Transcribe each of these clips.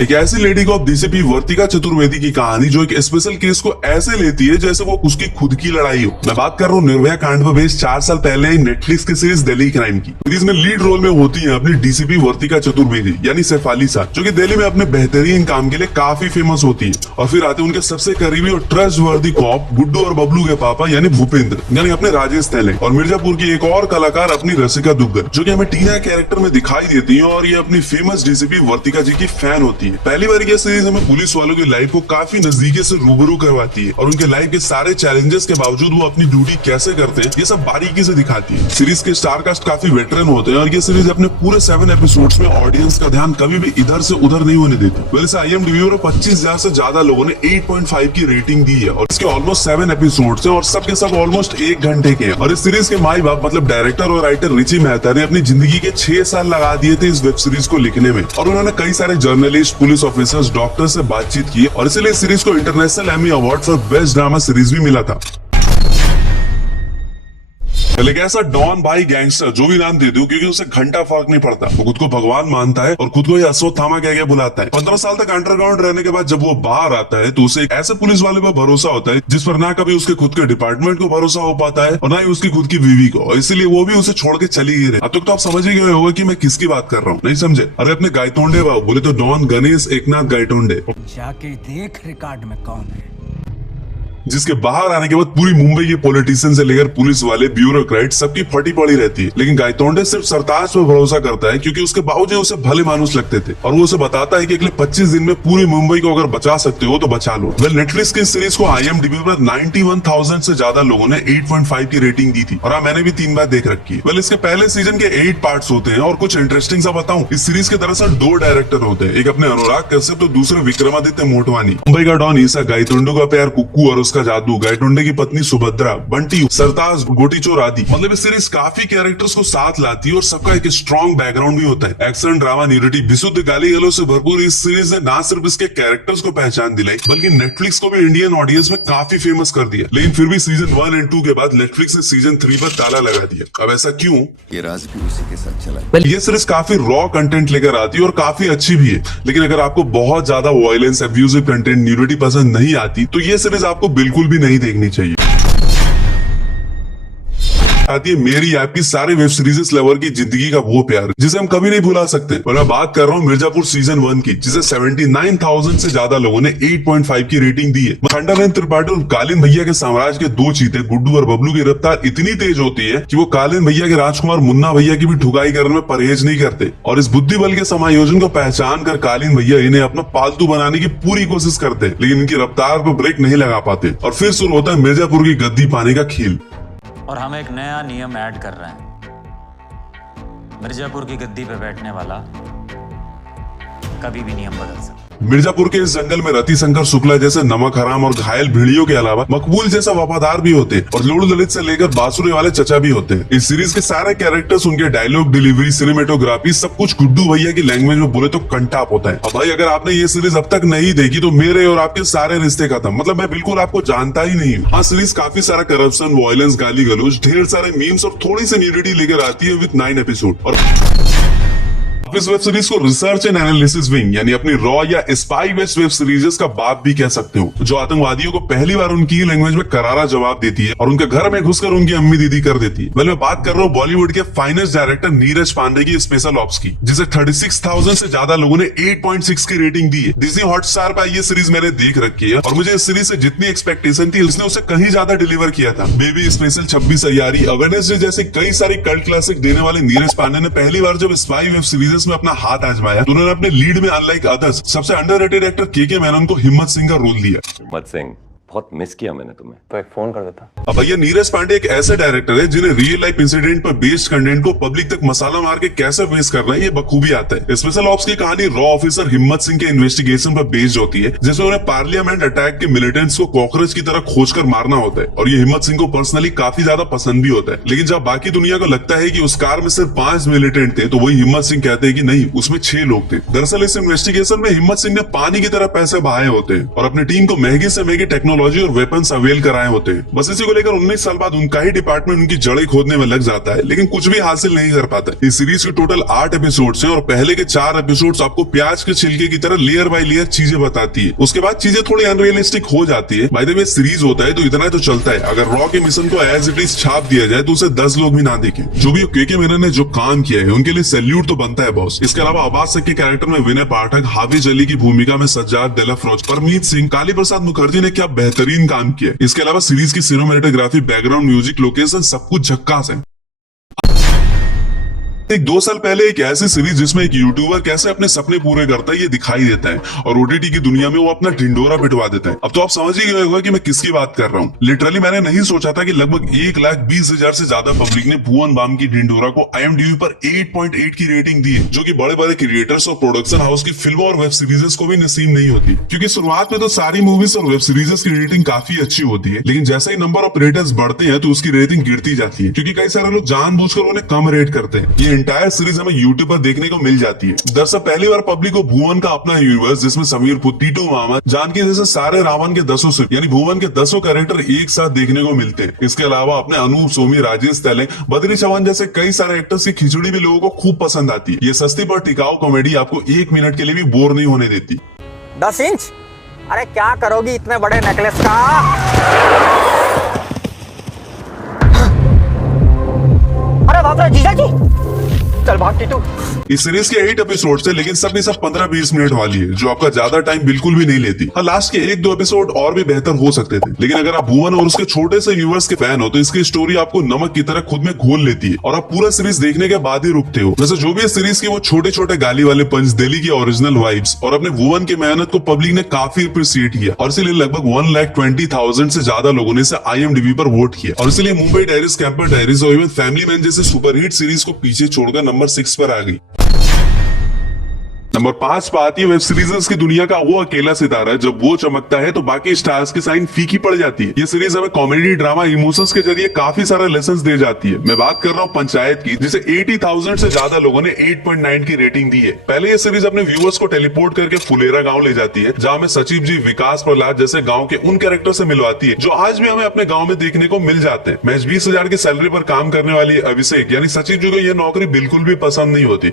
एक ऐसी लेडी को अब डीसीपी वर्तिका चतुर्वेदी की कहानी जो एक स्पेशल केस को ऐसे लेती है जैसे वो उसकी खुद की लड़ाई हो। मैं बात कर रहा हूँ निर्भया कांड पर बेस्ड 4 साल पहले नेटफ्लिक्स की सीरीज दिल्ली क्राइम की। सीरीज में लीड रोल में होती है अपनी डीसीपी वर्तिका चतुर्वेदी यानी शेफाली साहब, जो कि दिल्ली में अपने बेहतरीन काम के लिए काफी फेमस होती है। और फिर आते उनके सबसे करीबी और ट्रस्ट वर्दी कॉप गुड्डू और बबलू के पापा यानी भूपेंद्र यानी अपने राजेश तेले, और मिर्जापुर की एक और कलाकार अपनी रसिका दुग्गल, जो कि हमें टीना कैरेक्टर में दिखाई देती है और ये अपनी फेमस डीसीपी वर्तिका जी की फैन होती है। पहली बार ये सीरीज हमें पुलिस वालों की लाइफ को काफी नजदीकी से रूबरू करवाती है और उनके लाइफ के सारे चैलेंजेस के बावजूद वो अपनी ड्यूटी कैसे करते हैं ये सब बारीकी से दिखाती है। सीरीज के स्टार कास्ट काफी वेटरन होते हैं और ये सीरीज अपने पूरे 7 एपिसोड्स में ऑडियंस का ध्यान कभी भी इधर से उधर नहीं होने देती। वैसे IMDb पर 25,000 से ज्यादा लोगों ने 8.5 की रेटिंग दी है और इसके ऑलमोस्ट 7 एपिसोड्स हैं और सबके सब ऑलमोस्ट 1 घंटे के हैं। और इस सीरीज के माई बाप मतलब डायरेक्टर और राइटर रिची मेहता ने अपनी जिंदगी के 6 साल लगा दिए थे इस वेब सीरीज को लिखने में, और उन्होंने कई सारे जर्नलिस्ट, पुलिस ऑफिसर्स, डॉक्टर से बातचीत की और इसीलिए इस सीरीज को international Emmy award for best drama series भी मिला था। लेकिन ऐसा डॉन भाई गैंगस्टर जो भी नाम दे दो, क्योंकि उसे घंटा फर्क नहीं पड़ता। वो खुद को भगवान मानता है और खुद को ये अश्वत्थामा कह के बुलाता है। 15 साल तक अंडरग्राउंड रहने के बाद जब वो बाहर आता है तो उसे एक ऐसे पुलिस वाले पर भरोसा होता है जिस पर ना कभी उसके खुद के डिपार्टमेंट को भरोसा हो पाता है और ना ही उसकी खुद की बीवी को, और इसीलिए वो भी उसे छोड़ के चली ही रहे। अब तक तो आप समझ ही गए होगा कि मैं किसकी बात कर रहा हूँ, नहीं समझे? अरे अपने गायतोंडे बाबू बोले तो डॉन गणेश एकनाथ गायतोंडे, जाके देख रिकॉर्ड में कौन है, जिसके बाहर आने के बाद पूरी मुंबई के पॉलिटिशियन से लेकर पुलिस वाले, ब्यूरोक्रेट सबकी फटी पड़ी रहती है। लेकिन गायतोंडे सिर्फ सरताज पर भरोसा करता है क्योंकि उसके बावजूद उसे भले मानुस लगते थे और वो उसे बताता है कि अगले 25 दिन में पूरी मुंबई को अगर बचा सकते हो तो बचा लो। वेल नेटफ्लिक्स की सीरीज को IMDb पर 91,000 से ज्यादा लोगों ने 8.5 की रेटिंग दी थी और मैंने भी 3 बार देख रखी है। वेल इसके पहले सीजन के 8 पार्ट्स होते हैं और कुछ इंटरेस्टिंग सा बताऊं, इस सीरीज के दरअसल 2 डायरेक्टर होते हैं, एक अपने अनुराग कश्यप तो दूसरे विक्रमादित्य मोटवानी। मुंबई का डॉन ईसा, गायतोंडे का प्यार कुक्कू और उसका जादू, गायतोंडे की पत्नी सुभद्रा, बंटी, सरताज, गोटीचोर आदि। मतलब इस सीरीज काफी कैरेक्टर्स को साथ लाती है और सबका एक स्ट्रॉन्ग बैकग्राउंड भी होता है। एक्शन, ड्रामा, न्यूडिटी, विशुद्ध गाली गलौज से भरपूर इस सीरीज ने ना सिर्फ इसके कैरेक्टर्स को पहचान दिलाई बल्कि नेटफ्लिक्स को भी इंडियन ऑडियंस में काफी फेमस कर दिया। लेकिन फिर भी सीजन 1 और 2 के बाद नेटफ्लिक्स ने सीजन 3 पर ताला लगा दिया। अब ऐसा क्यों? ये राज भी उसी के साथ चला। ये सीरीज काफी रॉ कंटेंट लेकर आती है और काफी अच्छी भी है, लेकिन अगर आपको बहुत ज्यादा वायलेंस, अब्यूजिव कंटेंट, न्यूडिटी पसंद नहीं आती तो ये सीरीज आपको बिल्कुल भी नहीं देखनी चाहिए। आती है मेरी आपकी सारे वेब सीरीज लवर की जिंदगी का वो प्यार जिसे हम कभी नहीं भुला सकते। और मैं बात कर रहा हूँ मिर्जापुर सीजन 1 की, जिसे 79,000 से ज्यादा लोगों ने 8.5 की रेटिंग दी है। खंडानंद त्रिपाठी और कालीन भैया के साम्राज्य के 2 चीते गुड्डू और बबलू की रफ्तार इतनी तेज होती है कि वो कालीन भैया के राजकुमार मुन्ना भैया की भी ठुकाई करने में परहेज नहीं करते, और इस बुद्धि बल के समायोजन को पहचान कर कालीन भैया इन्हें अपना पालतू बनाने की पूरी कोशिश करते हैं, लेकिन इनकी रफ्तार पर ब्रेक नहीं लगा पाते। और फिर शुरू होता है मिर्जापुर की गद्दी पाने का खेल। और हम एक नया नियम ऐड कर रहे हैं, मिर्जापुर की गद्दी पे बैठने वाला कभी भी नियम बदल सकता है। मिर्जापुर के इस जंगल में रति शंकर शुक्ला जैसे नमक हराम और घायल भेड़ियों के अलावा मकबूल जैसा वफादार भी होते हैं और लूड़ ललित से लेकर बांसुरी वाले चचा भी होते हैं। इस सीरीज के सारे कैरेक्टर्स, उनके डायलॉग डिलीवरी, सिनेमेटोग्राफी सब कुछ गुड्डू भैया की लैंग्वेज में बोले तो कंटाप होता है। अब भाई अगर आपने ये सीरीज अब तक नहीं देखी तो मेरे और आपके सारे रिश्ते खत्म, मतलब मैं बिल्कुल आपको जानता ही नहीं हूँ। हाँ, सीरीज काफी सारा करप्शन, वायलेंस, गाली गलौज, ढेर सारे मीम्स और थोड़ी सी न्यूडिटी लेकर आती है विद 9 एपिसोड। और इस वेब सीरीज को रिसर्च एंड एनालिसिस विंग यानी अपनी रॉ या स्पाई बेस्ड वेब सीरीज का बाप भी कह सकते हो, जो आतंकवादियों को पहली बार उनकी लैंग्वेज में करारा जवाब देती है और उनके घर में घुसकर उनकी अम्मी दीदी कर देती है। मैं बात कर रहा हूँ बॉलीवुड के फाइनेस्ट डायरेक्टर नीरज पांडे की स्पेशल ऑप्स की, जिसे 36,000 से ज्यादा लोगों ने 8.6 की रेटिंग दी है। डिज्नी हॉटस्टार पर ये सीरीज मैंने देख रखी है और मुझे इस सीरीज से जितनी एक्सपेक्टेशन थी उसने उसे कहीं ज्यादा डिलीवर किया था। Baby special, 26 Aiyaary, awareness day जैसे कई सारी कल्ट क्लासिक देने वाले नीरज पांडे ने पहली बार जब स्पाई वेब सीरीज में अपना हाथ आजमाया तो उन्होंने अपने लीड में अनलाइक अदर्स सबसे अंडररेटेड एक्टर के मेनन को हिम्मत सिंह का रोल दिया। हिम्मत सिंह, बहुत मिस किया मैंने तुम्हें, तो एक फोन कर देता। अब भैया नीरज पांडे एक ऐसे डायरेक्टर है जिन्हें रियल लाइफ इंसिडेंट पर बेस्ड कंटेंट को पब्लिक तक मसाला मार के कैसे पेश करना है ये बखूबी आता है। स्पेशल ऑप्स की कहानी रॉ ऑफिसर हिम्मत सिंह के इन्वेस्टिगेशन पर बेस्ड होती है, जिसमें उन्हें पार्लियामेंट अटैक के मिलिटेंट्स को कॉकरोच की तरह खोजकर मारना होता है और ये हिम्मत सिंह को पर्सनली काफी ज्यादा पसंद भी होता है। लेकिन जब बाकी दुनिया को लगता है कि उस कार में सिर्फ 5 मिलिटेंट थे तो वही हिम्मत सिंह कहते हैं कि नहीं, उसमें 6 लोग थे। दरअसल इस इन्वेस्टिगेशन में हिम्मत सिंह ने पानी की तरह पैसे बहाए होते हैं और अपनी टीम को महंगी से महंगी टेक्नोलॉजी टेक्नोलॉजी और वेपन्स अवेल कराए होते हैं। बस इसी को लेकर 19 साल बाद उनका ही डिपार्टमेंट उनकी जड़ें खोदने में लग जाता है, लेकिन कुछ भी हासिल नहीं कर पाता। इस सीरीज के टोटल 8 एपिसोड्स हैं और पहले के 4 एपिसोड्स आपको प्याज के छिलके की तरह लेयर बाय लेयर चीजें बताती है। उसके बाद चीजें थोड़ी अनरियलिस्टिक हो जाती है। बाय द वे सीरीज होता है तो इतना तो चलता है, अगर रॉ के मिशन को एज इट इज छाप दिया जाए तो उसे 10 लोग भी ना देखें। जो भी के मेनन ने जो काम किया है उनके लिए सैल्यूट तो बनता है बॉस। इसके अलावा अब्बास सक के कैरेक्टर में विनय पाठक, हाफिज अली की भूमिका में सज्जाद दिलफरोज, परमीत सिंह, काली प्रसाद मुखर्जी ने क्या बेहतरीन काम किया। इसके अलावा सीरीज की सिनेमेटोग्राफी, बैकग्राउंड म्यूजिक, लोकेशन सब कुछ झक्कास है। एक 2 साल पहले एक ऐसी सीरीज जिसमें एक यूट्यूबर कैसे अपने सपने पूरे करता है ये दिखाई देता है और ओटीटी की दुनिया में वो अपना ढिंडोरा पिटवा देता है। अब तो आप समझ ही गए होगा कि मैं किसकी बात कर रहा हूँ। लिटरली मैंने नहीं सोचा था कि लगभग 1,20,000 से ज्यादा पब्लिक ने भुवन बाम की ढिंडोरा को IMDb पर 8.8 की रेटिंग दी है, जो कि बड़े बड़े क्रिएटर्स और प्रोडक्शन हाउस की फिल्मों और वेब सीरीजेस को भी नसीब नहीं होती। क्योंकि शुरुआत में तो सारी मूवीज और वेब सीरीजेस की रेटिंग काफी अच्छी होती है, लेकिन जैसे ही नंबर ऑफ रेटर्स बढ़ते हैं तो उसकी रेटिंग गिरती जाती है, क्योंकि कई सारे लोग जानबूझकर उन्हें कम रेट करते हैं। ये एंटायर सीरीज हमें यूट्यूब पर देखने को मिल जाती है। दरअसल पहली बार पब्लिक को भुवन का अपना यूनिवर्स, जिसमें समीर पुत्र, टीटू मामा, जानकी जैसे सारे रावण के 10 सिर्फ यानी भुवन के 10 कैरेक्टर एक साथ देखने को मिलते हैं। इसके अलावा अपने अनूप, सोमी, राजेश तेले, बद्री चौहान जैसे कई सारे एक्टर्स की खिचड़ी भी लोगों को खूब पसंद आती है। ये सस्ती पर टिकाऊ कॉमेडी आपको 1 मिनट के लिए भी बोर नहीं होने देती। 10 इंच? अरे क्या करोगी इतने बड़े नेकलेस का? अरे बाप रे जीजा जी, चल भाग टीटू। इस सीरीज के 8 एपिसोड है, लेकिन सब 15-20 मिनट वाली है, जो आपका ज्यादा टाइम बिल्कुल भी नहीं लेती। हाँ, लास्ट के 1-2 एपिसोड और भी बेहतर हो सकते थे, लेकिन अगर आप भुवन और उसके छोटे से यूनिवर्स के फैन हो तो इसकी स्टोरी आपको नमक की तरह खुद में घोल लेती है और आप पूरा सीरीज देखने के बाद ही रुकते हो। वैसे जो भी इस सीरीज की वो छोटे छोटे गाली वाले पंच, दिल्ली की ओरिजिनल वाइब्स और अपने भुवन की मेहनत को पब्लिक ने काफी अप्रिशिएट किया और इसीलिए लगभग 1,20,000 से ज्यादा लोगों ने इसे IMDb पर वोट किया और इसीलिए मुंबई डायरीज, कैंपर डायरीज और इवन फैमिली मैन जैसे सुपरहिट सीरीज को पीछे छोड़कर नंबर 6 पर आ गई। नंबर 5 पर आती है वेब सीरीज की दुनिया का वो अकेला सितारा, जब वो चमकता है तो बाकी स्टार्स की साइन फीकी पड़ जाती है। ये सीरीज हमें कॉमेडी, ड्रामा, इमोशंस के जरिए काफी सारे लेसन्स दे जाती है। मैं बात कर रहा हूँ पंचायत की, जिसे 80,000 से ज्यादा लोगों ने 8.9 की रेटिंग दी है। पहले ये सीरीज अपने व्यूअर्स को टेलीपोर्ट करके फुलेरा गाँव ले जाती है, जहाँ हमें सचिव जी, विकास, प्रहलाद जैसे गाँव के उन कैरेक्टर से मिलवाती है जो आज भी हमें अपने गाँव में देखने को मिल जाते हैं। महज 20,000 की सैलरी पर काम करने वाली अभिषेक यानी सचिव जी को यह नौकरी बिल्कुल भी पसंद नहीं होती।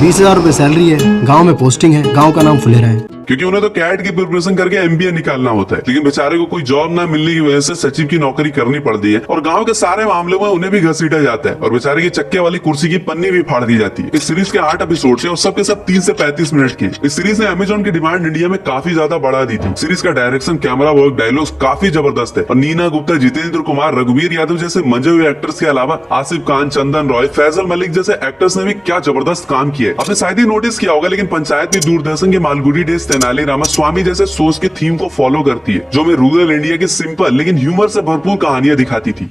20,000 रुपए सैलरी है, गांव में पोस्टिंग है, गांव का नाम फुलेरा है। क्योंकि उन्हें तो कैट की प्रिपरेशन करके MBA निकालना होता है, लेकिन बेचारे को कोई जॉब ना मिलने की वजह से सचिव की नौकरी करनी पड़ती है और गांव के सारे मामलों में उन्हें भी घसीटा जाता है और बेचारे की चक्के वाली कुर्सी की पन्नी भी फाड़ दी जाती है। इस सीरीज के 8 एपिसोड है और सबके सब 30 से 35 मिनट के। इस सीरीज ने अमेजॉन की डिमांड इंडिया में काफी ज्यादा बढ़ा दी थी। सीरीज का डायरेक्शन, कैमरा वर्क, डायलॉग्स काफी जबरदस्त है और नीना गुप्ता, जितेंद्र कुमार, रघुवीर यादव जैसे मंजे हुए एक्टर्स के अलावा आसिफ खान, चंदन रॉय, फैजल मलिक जैसे एक्टर्स ने भी क्या जबरदस्त काम किया है। आपने शायद ही नोटिस किया होगा, लेकिन पंचायत भी दूरदर्शन के मालगुडी डेज, तेनाली रामास्वामी जैसे सोच के थीम को फॉलो करती है, जो में रूरल इंडिया की सिंपल लेकिन ह्यूमर से भरपूर कहानियां दिखाती थी।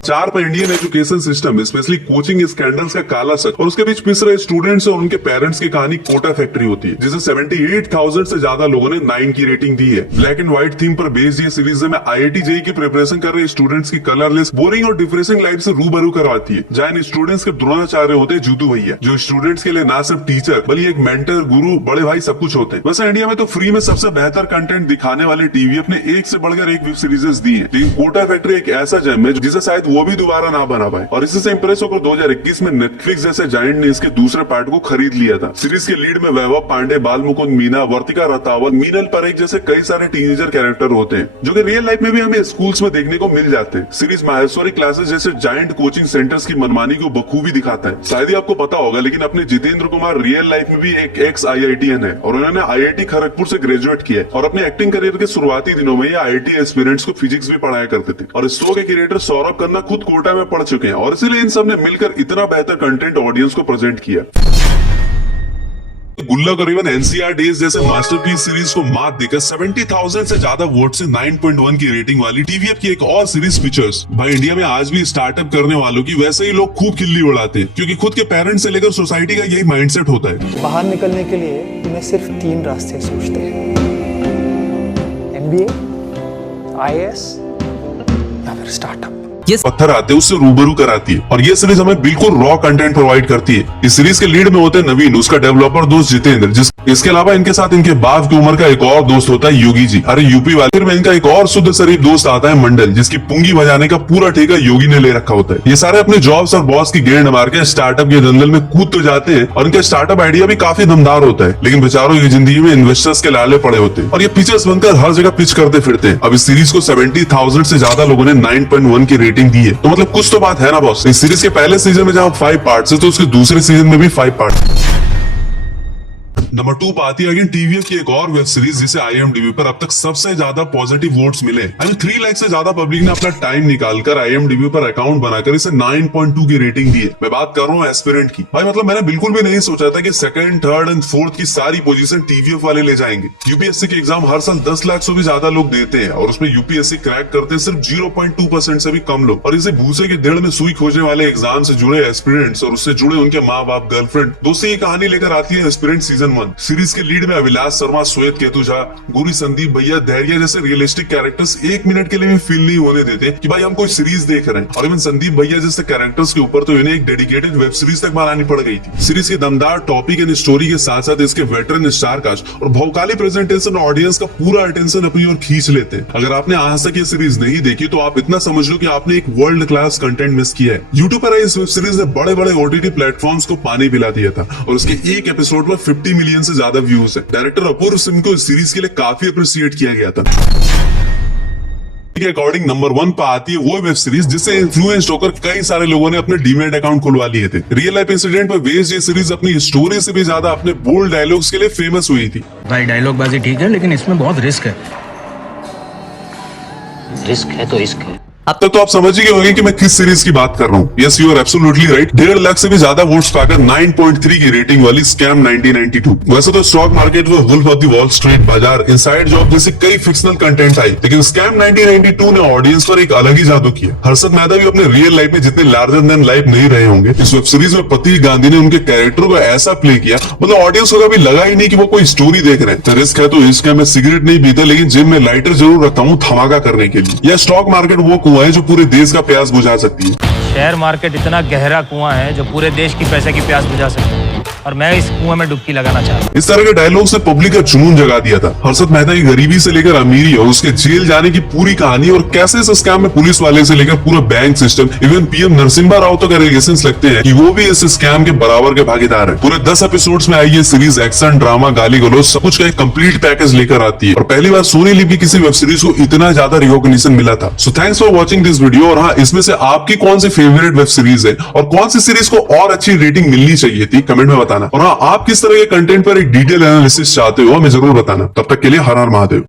4 पर Indian education system, specially coaching scandals का काला सच और उसके बीच पिस रहे स्टूडेंट्स और उनके पेरेंट्स की कहानी कोटा फैक्ट्री होती है, जिसे 78,000 से ज्यादा लोगों ने 9 की रेटिंग दी है। ब्लैक एंड व्हाइट थीम पर बेस्ड ये सीरीज में IIT JEE की प्रिपरेशन कर रहे स्टूडेंट्स की कलरलेस, बोरिंग और डिप्रेसिंग लाइफ से रूबरू करवाती है, जहाँ इन स्टूडेंट्स के द्रोणाचार्य होते हैं जूतू भैया, जो स्टूडेंट्स के लिए ना सिर्फ टीचर बल्कि एक मेंटर, गुरु, बड़े भाई सब कुछ होते हैं। वैसे इंडिया में तो फ्री में सबसे बेहतर कंटेंट दिखाने वाले टीवी अपने एक से बढ़कर एक वेब सीरीजेस दी है, लेकिन कोटा फैक्ट्री एक ऐसा जेम है जिसे शायद वो भी दोबारा ना बना पाए और इसी से इंप्रेस होकर 2021 में नेटफ्लिक्स जैसे जायंट ने इसके दूसरे पार्ट को खरीद लिया था। सीरीज के लीड में वैभव पांडे, बाल मुकुंद मीना, वर्तिका रतावत, मीनल परेख जैसे कई सारे टीनेजर कैरेक्टर होते हैं, जो कि रियल लाइफ में भी हमें स्कूल्स में देखने को मिल जाते हैं। सीरीज माहेश्वरी क्लासेस जैसे जायंट कोचिंग सेंटर्स की मनमानी को बखूबी दिखाता है। शायद ही आपको पता होगा, लेकिन अपने जितेंद्र कुमार रियल लाइफ में भी एक ex IITian है और उन्होंने IIT खड़गपुर से ग्रेजुएट किया है और अपने एक्टिंग करियर के शुरुआती दिनों में ये IIT एस्पिरेंट्स को फिजिक्स भी पढ़ाया करते थे। और इस शो के क्रिएटर सौरभ खन्ना खुद कोटा में पढ़ चुके हैं और इसीलिए इन सब ने मिलकर इतना बेहतर कंटेंट ऑडियंस को प्रेजेंट किया। गुल्लक और इवन NCR डेज जैसे मास्टरपीस सीरीज को मात देकर 70,000 से ज्यादा वोट से 9.1 की रेटिंग वाली TVF की एक और सीरीज फीचर्स। भाई इंडिया में आज भी स्टार्टअप करने वालों की वैसे ही लोग खूब खिल्ली उड़ाते हैं, क्योंकि खुद के पेरेंट्स से लेकर सोसाइटी का यही माइंडसेट होता है। बाहर निकलने के लिए हमें सिर्फ 3 रास्ते सोचते हैं, MBA, IAS या फिर स्टार्टअप। ये पत्थर आते हैं उससे रूबरू कराती है और ये सीरीज हमें बिल्कुल रॉ कंटेंट प्रोवाइड करती है। इस सीरीज के लीड में होते हैं नवीन, उसका डेवलपर दोस्त जितेंद्र, इसके अलावा इनके साथ इनके बाप की उम्र का एक और दोस्त होता है योगी जी, अरे यूपी वाले। फिर में इनका एक और शुद्ध शरीफ दोस्त आता है मंडल, जिसकी पुंगी बजाने का पूरा ठेका योगी ने ले रखा होता है। ये सारे अपने जॉब्स और बॉस की गेंद मार के स्टार्टअप के जंगल में कूद तो जाते हैं और इनका स्टार्टअप आइडिया भी काफी दमदार होता है, लेकिन बेचारों की जिंदगी में इन्वेस्टर्स के लाले पड़े होते हैं और ये पिचर्स बनकर हर जगह पिच करते फिरते हैं। अब इस सीरीज को 70,000 से ज्यादा लोगों ने 9.1 की रेटिंग दी है, तो मतलब कुछ तो बात है ना बॉस। इस सीरीज के पहले सीजन में जहां 5 पार्ट्स है, तो उसके दूसरे सीजन में भी 5 पार्ट। नंबर 2 पर आती है अगेन टीवीएफ की एक और वेब सीरीज जिसे IMDb पर अब तक सबसे ज्यादा पॉजिटिव वोट्स मिले। 3 लाख से ज्यादा पब्लिक ने अपना टाइम निकालकर IMDb पर अकाउंट बनाकर इसे 9.2 की रेटिंग दी है। मैं बात कर रहा हूँ एस्पिरेंट की। भाई मतलब मैंने बिल्कुल भी नहीं सोचा था कि सेकंड, थर्ड एंड फोर्थ की सारी पोजीशन टीवीएफ वाले ले जाएंगे। यूपीएससी के एग्जाम हर साल 10 लाख से भी ज्यादा लोग देते हैं और उसमें यूपीएससी क्रैक करते हैं सिर्फ 0.2% से भी कम लोग। और इसे भूसे के डेढ़ में सुई खोजने वाले एग्जाम से जुड़े एस्पिरेंट्स और उससे जुड़े उनके माँ बाप, गर्लफ्रेंड, दोस्तों, ये कहानी लेकर आती है एस्पिरेंट सीजन 1। सीरीज के लीड में अभिलाष शर्मा, श्वेत केतु झा, गुरी संदीप भैया, धैर्य जैसे रियलिस्टिक कैरेक्टर्स एक मिनट के लिए भी फील नहीं होने देते कि भाई हम कोई सीरीज देख रहे हैं। और इवन संदीप भैया जैसे कैरेक्टर्स के ऊपर तो इन्हें एक डेडिकेटेड वेब सीरीज तक बनानी पड़ गई थी। सीरीज के दमदार टॉपिक एंड स्टोरी के साथ साथ इसके वेटरन स्टार कास्ट और भौकाली प्रेजेंटेशन ऑडियंस का पूरा अटेंशन अपनी ओर खींच लेते हैं। अगर आपने आज तक ये सीरीज नहीं देखी तो आप इतना समझ लो कि आपने एक वर्ल्ड क्लास कंटेंट मिस किया है। यूट्यूब पर इस वेब सीरीज ने बड़े बड़े OTT प्लेटफॉर्म्स को पानी पिला दिया था और उसके एक एपिसोड में 50 मिलियन से ज्यादा व्यूज है। डायरेक्टर अपूर्व सिंह को इस सीरीज के लिए काफी अप्रिशिएट किया गया था। के अकॉर्डिंग नंबर 1 पर आती है वो वेब सीरीज जिससे इन्फ्लुएंस्ड होकर कई सारे लोगों ने अपने डीमेट अकाउंट खुलवा लिए थे। रियल लाइफ इंसिडेंट पर बेस्ड ये सीरीज अपनी स्टोरी से भी ज्यादा अपने बोल्ड डायलॉग्स के लिए फेमस हुई थी। भाई डायलॉग बाजी ठीक है, लेकिन इसमें बहुत रिस्क है। रिस्क है तो रिस्क है। अब तक तो आप समझ ही गए होंगे कि मैं किस सीरीज की बात कर रहा हूँ। Yes, you are absolutely right. 1.5 lakh से भी ज्यादा वोट्स पाकर 9.3 की रेटिंग वाली स्कैम 1992। वैसे तो स्टॉक मार्केट में wolf of the wall street, Baazaar, inside job जैसे कई फिक्शनल कंटेंट आई, लेकिन स्कैम 1992 ने ऑडियंस पर एक अलग ही जादू किया। हर्षद मेहता भी अपने रियल लाइफ में जितने लार्जर देन लाइफ नहीं रहे होंगे, इस वेब सीरीज में प्रतीक गांधी ने उनके कैरेक्टर को ऐसा प्ले किया, मतलब ऑडियंस को कभी लगा ही नहीं कि वो कोई स्टोरी देख रहे हैं। तो रिस्क है तो इश्क है। मैं सिगरेट नहीं पीता, लेकिन जिम में लाइटर जरूर रखता हूँ धमाका करने के लिए। यह स्टॉक मार्केट वो कुआं है जो पूरे देश का प्यास बुझा सकती है। शेयर मार्केट इतना गहरा कुआं है जो पूरे देश की पैसे की प्यास बुझा सकता है, और मैं इस कुएं में डुबकी लगाना चाहता हूं। इस तरह के डायलॉग से पब्लिक का जुनून जगा दिया था। हर्षद मेहता की गरीबी से लेकर अमीरी और उसके जेल जाने की पूरी कहानी और कैसे इस स्कैम में पुलिस वाले से लेकर पूरा bank system, even PM Narasimha Rao तक एलिगेशंस लगते हैं कि वो भी इस स्कैम के बराबर के भागीदार है। पूरे 10 एपिसोड्स में आई ये सीरीज एक्शन, ड्रामा, गाली गलौज सब कुछ का एक कंप्लीट पैकेज लेकर आती है और पहली बार सोनी लिव की किसी वेब सीरीज को इतना ज्यादा रिकॉग्निशन मिला था। So thanks for watching this video. और हाँ, इसमें से आपकी कौन सी फेवरेट वेब सीरीज है और कौन सी सीरीज को और अच्छी रेटिंग मिलनी चाहिए थी, कमेंट में बताना। और हाँ, आप किस तरह के कंटेंट पर एक डिटेल एनालिसिस चाहते हो हमें जरूर बताना। तब तक के लिए हर हर महादेव।